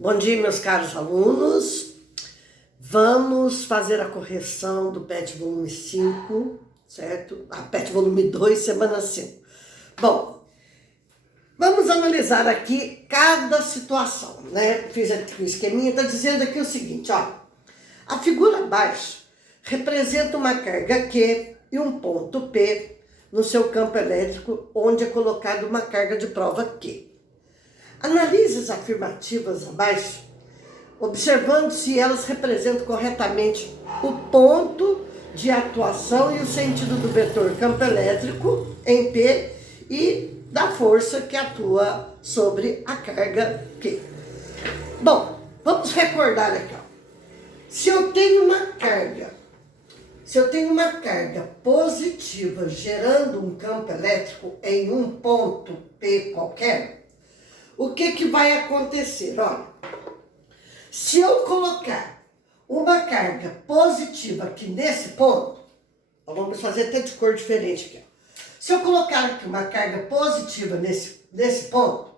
Bom dia, meus caros alunos. Vamos fazer a correção do PET volume 5, certo? PET volume 2, semana 5. Bom, vamos analisar aqui cada situação, né? Fiz aqui um esqueminha, tá dizendo aqui o seguinte, ó. A figura abaixo representa uma carga Q e um ponto P no seu campo elétrico, onde é colocada uma carga de prova Q. Analise as afirmativas abaixo, observando se elas representam corretamente o ponto de atuação e o sentido do vetor campo elétrico em P e da força que atua sobre a carga Q. Bom, vamos recordar aqui, ó. Se eu tenho uma carga positiva gerando um campo elétrico em um ponto P qualquer, o que vai acontecer? Olha, se eu colocar uma carga positiva aqui nesse ponto, vamos fazer até de cor diferente aqui. Se eu colocar aqui uma carga positiva nesse ponto,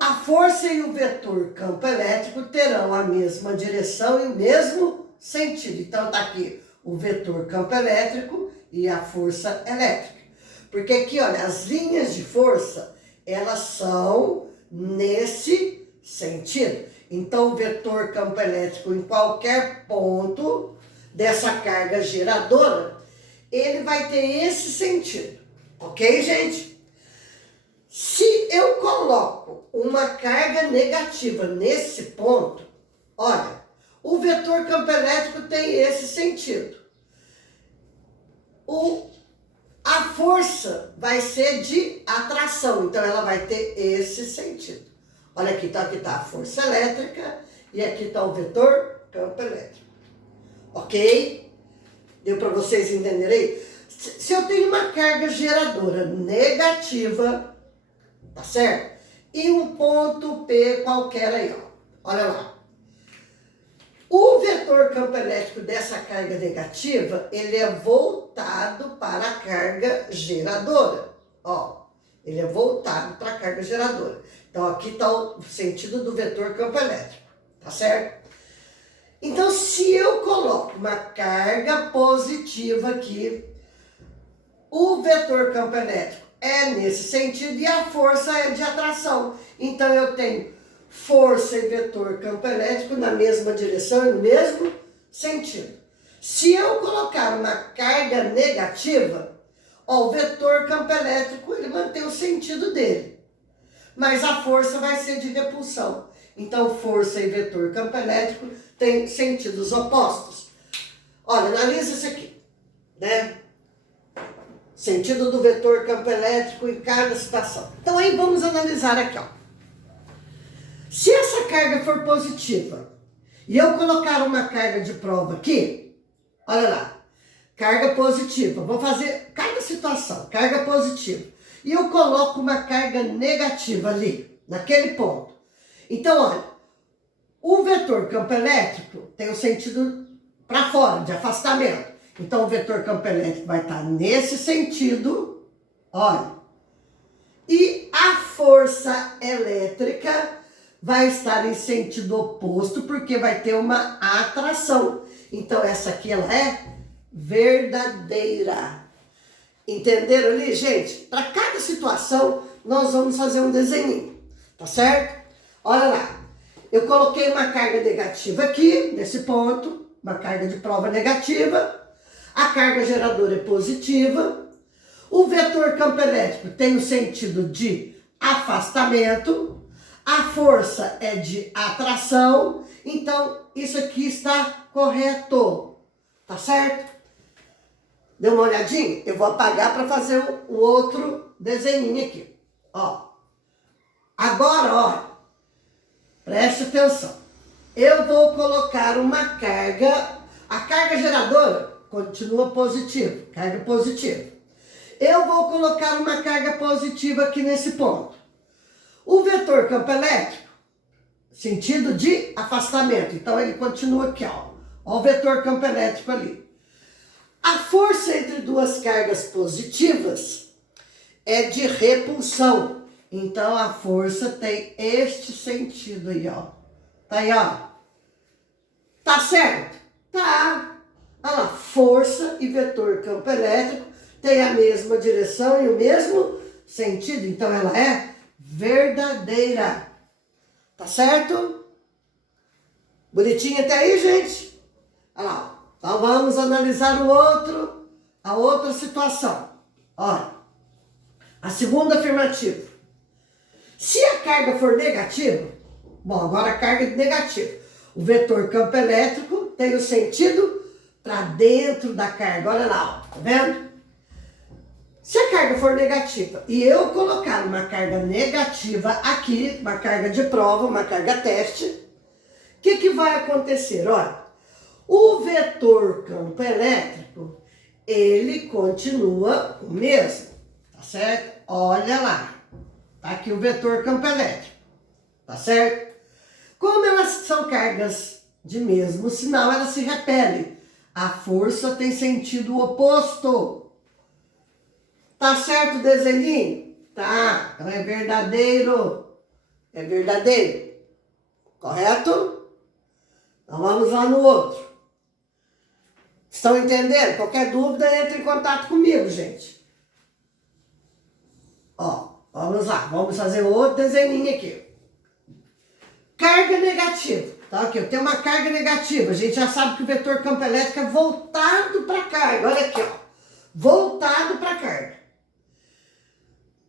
a força e o vetor campo elétrico terão a mesma direção e o mesmo sentido. Então tá aqui o vetor campo elétrico e a força elétrica. Porque aqui, olha, as linhas de força, elas são nesse sentido. Então, o vetor campo elétrico em qualquer ponto dessa carga geradora, ele vai ter esse sentido. Ok, gente? Se eu coloco uma carga negativa nesse ponto, olha, o vetor campo elétrico tem esse sentido. A força vai ser de atração, então ela vai ter esse sentido. Olha aqui tá a força elétrica e aqui está o vetor campo elétrico. Ok? Deu para vocês entenderem? Se eu tenho uma carga geradora negativa, tá certo? E um ponto P qualquer aí, ó. Olha lá. O vetor campo elétrico dessa carga negativa, ele é voltado para a carga geradora. Ó, ele é voltado para a carga geradora. Então, aqui está o sentido do vetor campo elétrico, tá certo? Então, se eu coloco uma carga positiva aqui, o vetor campo elétrico é nesse sentido e a força é de atração. Então, eu tenho força e vetor campo elétrico na mesma direção e no mesmo sentido. Se eu colocar uma carga negativa, ó, o vetor campo elétrico ele mantém o sentido dele, mas a força vai ser de repulsão. Então, força e vetor campo elétrico têm sentidos opostos. Olha, analisa isso aqui, né? Sentido do vetor campo elétrico em cada situação. Então, aí vamos analisar aqui, ó. Se essa carga for positiva e eu colocar uma carga de prova aqui, olha lá, carga positiva, vou fazer cada situação, carga positiva, e eu coloco uma carga negativa ali, naquele ponto. Então, olha, o vetor campo elétrico tem o sentido para fora, de afastamento. Então, o vetor campo elétrico vai estar nesse sentido, olha, e a força elétrica vai estar em sentido oposto, porque vai ter uma atração. Então, essa aqui, ela é verdadeira. Entenderam ali, gente? Para cada situação, nós vamos fazer um desenho, tá certo? Olha lá, eu coloquei uma carga negativa aqui, nesse ponto, uma carga de prova negativa, a carga geradora é positiva, o vetor campo elétrico tem o sentido de afastamento, a força é de atração, então isso aqui está correto, tá certo? Deu uma olhadinha? Eu vou apagar para fazer o outro desenho aqui, ó. Agora, ó, preste atenção. Eu vou colocar uma carga, a carga geradora continua positiva, carga positiva. Eu vou colocar uma carga positiva aqui nesse ponto. O vetor campo elétrico, sentido de afastamento. Então, ele continua aqui, ó. Ó o vetor campo elétrico ali. A força entre duas cargas positivas é de repulsão. Então, a força tem este sentido aí, ó. Tá aí, ó. Tá certo? Tá. Olha lá, força e vetor campo elétrico tem a mesma direção e o mesmo sentido. Então, ela é verdadeira. Tá certo? Bonitinho até aí, gente? Olha lá. Então, vamos analisar a outra situação. Olha, a segunda afirmativa. Se a carga for negativa, bom, agora a carga é negativa. O vetor campo elétrico tem o sentido para dentro da carga. Olha lá, ó, tá vendo? Se a carga for negativa e eu colocar uma carga negativa aqui, uma carga de prova, uma carga teste, o que vai acontecer? Olha, o vetor campo elétrico, ele continua o mesmo, tá certo? Olha lá, tá aqui o vetor campo elétrico, tá certo? Como elas são cargas de mesmo sinal, elas se repelem. A força tem sentido oposto. Tá certo o desenho? Tá, então é verdadeiro. É verdadeiro. Correto? Então vamos lá no outro. Estão entendendo? Qualquer dúvida, entre em contato comigo, gente. Ó, vamos lá. Vamos fazer outro desenho aqui. Carga negativa. Tá, aqui, eu tenho uma carga negativa. A gente já sabe que o vetor campo elétrico é voltado para a carga. Olha aqui, ó. Voltado para a carga.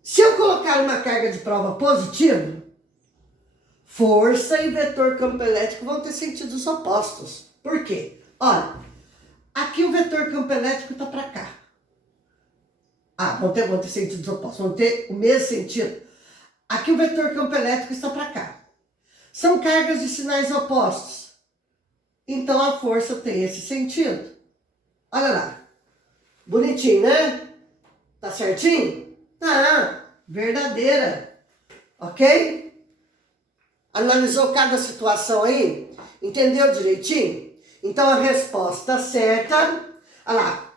Se eu colocar uma carga de prova positiva, força e vetor campo elétrico vão ter sentidos opostos. Por quê? Olha, aqui o vetor campo elétrico está para cá. Ah, vão ter sentidos opostos, vão ter o mesmo sentido. Aqui o vetor campo elétrico está para cá. São cargas de sinais opostos. Então a força tem esse sentido. Olha lá. Bonitinho, né? Tá certinho? Tá. Verdadeira. Ok? Analisou cada situação aí? Entendeu direitinho? Então a resposta certa... Olha lá.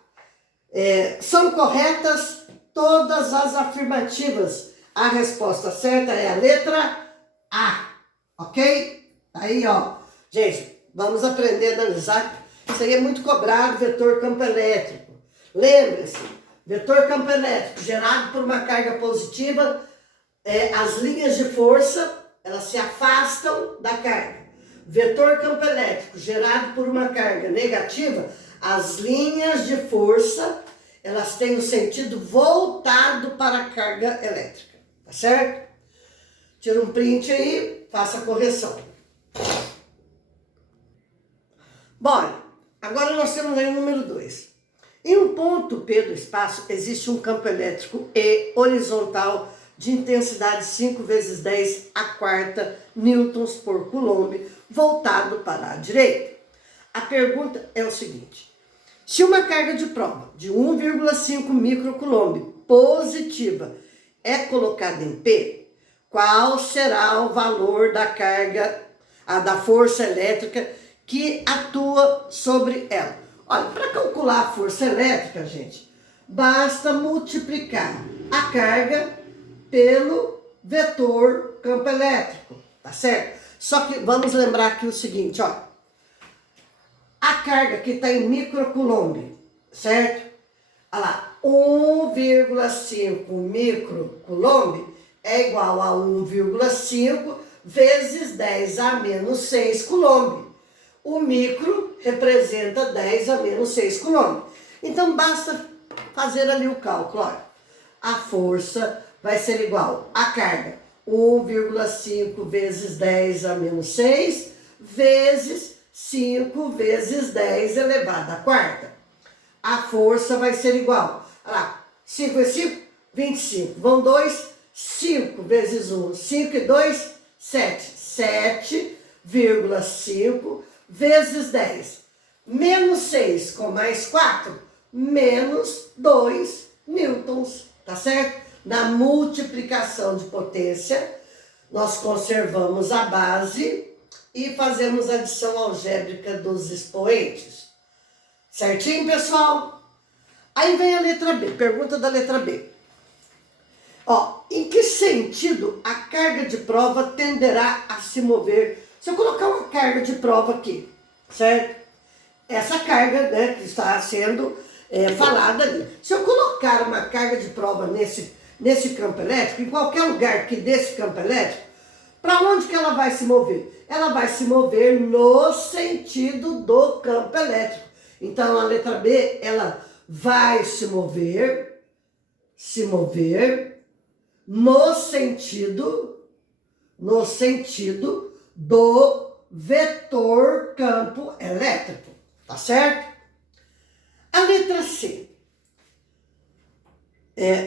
São corretas todas as afirmativas. A resposta certa é a letra A. Ok? Aí, ó. Gente, vamos aprender a analisar. Isso aí é muito cobrado, vetor campo elétrico. Lembre-se, vetor campo elétrico gerado por uma carga positiva, as linhas de força, elas se afastam da carga. Vetor campo elétrico gerado por uma carga negativa, as linhas de força, elas têm o sentido voltado para a carga elétrica. Tá certo? Tira um print aí, faça a correção. Bom, agora nós temos aí o número 2. Em um ponto P do espaço, existe um campo elétrico E horizontal de intensidade 5 vezes 10 a quarta newtons por coulomb, voltado para a direita. A pergunta é o seguinte: se uma carga de prova de 1,5 microcoulomb positiva é colocada em P, qual será o valor da carga, da força elétrica que atua sobre ela? Olha, para calcular a força elétrica, gente, basta multiplicar a carga pelo vetor campo elétrico, tá certo? Só que vamos lembrar aqui o seguinte, ó. A carga que está em microcoulomb, certo? Olha lá, 1,5 microcoulomb é igual a 1,5 vezes 10 a menos 6 coulomb. O micro representa 10 a menos 6 coulomb. Então, basta fazer ali o cálculo. Olha, a força vai ser igual à carga 1,5 vezes 10 a menos 6 vezes 5 vezes 10 elevado à quarta. A força vai ser igual. Olha lá, 5 vezes 5, 25. Vão 2, 5 vezes 1, 5 e 2, 7. 7,5 vezes 10. Menos 6 com mais 4, menos 2 newtons. Tá certo? Na multiplicação de potência, nós conservamos a base e fazemos a adição algébrica dos expoentes. Certinho, pessoal? Aí vem a letra B, pergunta da letra B. Ó, em que sentido a carga de prova tenderá a se mover? Se eu colocar uma carga de prova aqui, certo? Essa carga, né, que está sendo falada ali. Se eu colocar uma carga de prova nesse campo elétrico, em qualquer lugar aqui desse campo elétrico, para onde que ela vai se mover? Ela vai se mover no sentido do campo elétrico. Então, a letra B, ela vai se mover no sentido do vetor campo elétrico, tá certo? A letra C.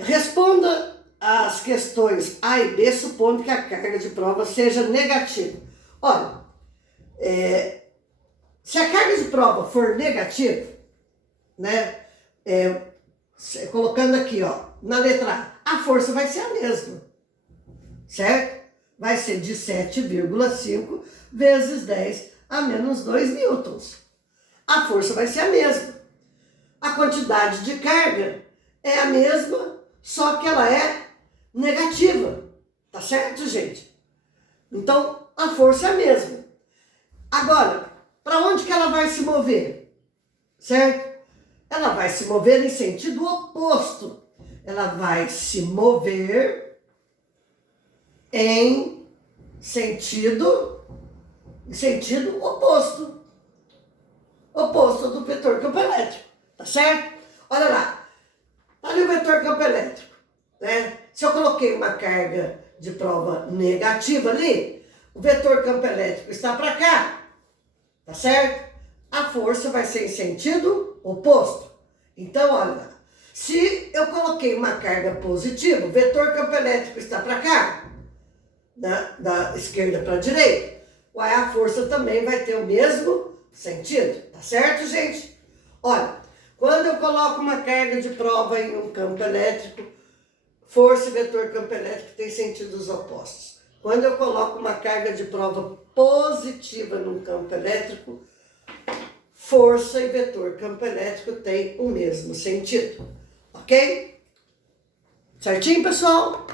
Responda as questões A e B, supondo que a carga de prova seja negativa. Olha, se a carga de prova for negativa, né, colocando aqui, ó, na letra A força vai ser a mesma, certo? Vai ser de 7,5 vezes 10 a menos 2 newtons. A força vai ser a mesma. A quantidade de carga é a mesma, só que ela é negativa. Tá certo, gente? Então, a força é a mesma. Agora, para onde que ela vai se mover? Certo? Ela vai se mover em sentido oposto. Ela vai se mover em sentido oposto. Oposto do vetor campo elétrico. Tá certo? Olha lá. Tá ali o vetor campo elétrico, né? Se eu coloquei uma carga de prova negativa ali, o vetor campo elétrico está para cá. Tá certo? A força vai ser em sentido oposto. Então, olha lá. Se eu coloquei uma carga positiva, o vetor campo elétrico está para cá, da esquerda para a direita, a força também vai ter o mesmo sentido. Tá certo, gente? Olha, quando eu coloco uma carga de prova em um campo elétrico, força e vetor campo elétrico têm sentidos opostos. Quando eu coloco uma carga de prova positiva num campo elétrico, força e vetor campo elétrico têm o mesmo sentido. Ok? Certinho, pessoal?